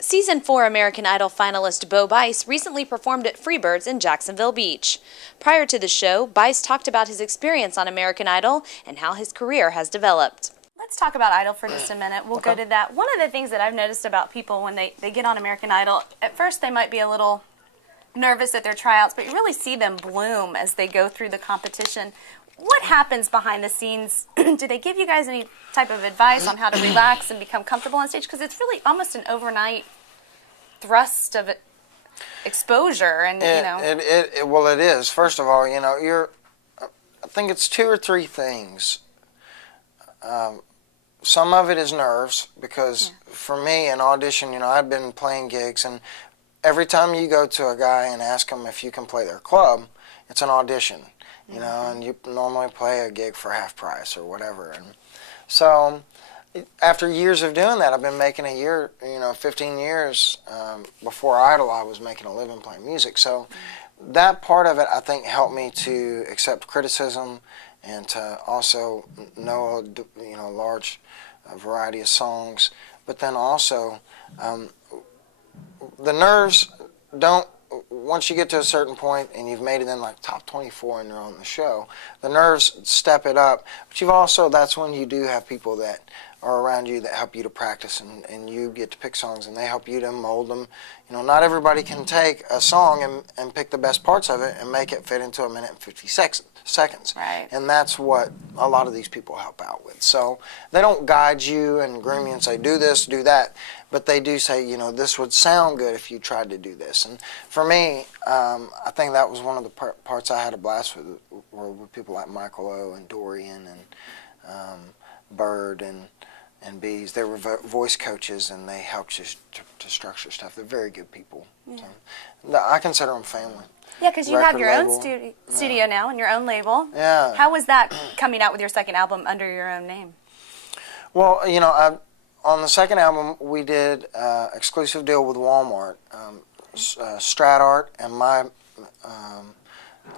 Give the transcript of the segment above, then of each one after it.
Season 4 American Idol finalist Bo Bice recently performed at Freebirds in Jacksonville Beach. Prior to the show, Bice talked about his experience on American Idol and how his career has developed. Let's talk about Idol for just a minute. We'll go to that. One of the things that I've noticed about people when they get on American Idol, at first they might be a little nervous at their tryouts, but you really see them bloom as they go through the competition. What happens behind the scenes? Do they give you guys any type of advice on how to relax and become comfortable on stage? Because it's really almost an overnight thrust of exposure, and Well, it is. First of all, I think it's 2 or 3 things. Some of it is nerves, because for me, an audition, I've been playing gigs, and every time you go to a guy and ask him if you can play their club, it's an audition. And you normally play a gig for half price or whatever. And so after years of doing that, I've been making a year, 15 years before Idol, I was making a living playing music. So that part of it, I think, helped me to accept criticism and to also know, a large variety of songs. But then also, the nerves don't, once you get to a certain point and you've made it in like top 24 and you're on the show, the nerves step it up. But you've also, that's when you do have people that are around you that help you to practice, and you get to pick songs and they help you to mold them. Not everybody can take a song and pick the best parts of it and make it fit into 1 minute and 50 seconds. Right. And that's what a lot of these people help out with. So they don't guide you and groom you and say, do this, do that. But they do say, this would sound good if you tried to do this. And for me, I think that was one of the parts I had a blast with, were with people like Michael O. and Dorian and Bird and Bees. They were voice coaches, and they helped you to structure stuff. They're very good people. Yeah. So, I consider them family. Yeah, because you have your own studio now and your own label. Yeah. How was that coming out with your second album under your own name? Well, on the second album, we did an exclusive deal with Walmart. Strat Art and my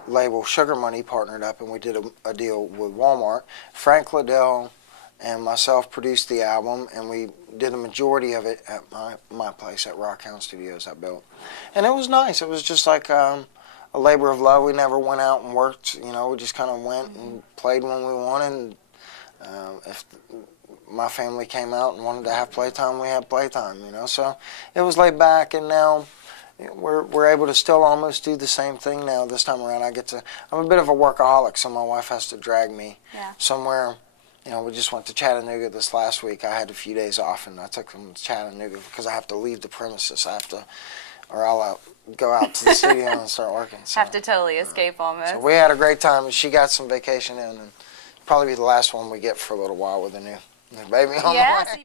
label Sugar Money partnered up, and we did a deal with Walmart. Frank Liddell and myself produced the album, and we did the majority of it at my place at Rockhound Studios I built. And it was nice. It was just like a labor of love. We never went out and worked. We just kind of went and played when we wanted. If my family came out and wanted to have playtime, we had playtime. So it was laid back, and now we're able to still almost do the same thing now. This time around, I'm a bit of a workaholic, so my wife has to drag me somewhere. We just went to Chattanooga this last week. I had a few days off, and I took them to Chattanooga because I have to leave the premises. Or I'll go out to the studio and start working. So, have to totally escape almost. So we had a great time, and she got some vacation in, and probably be the last one we get for a little while with a new baby on the way.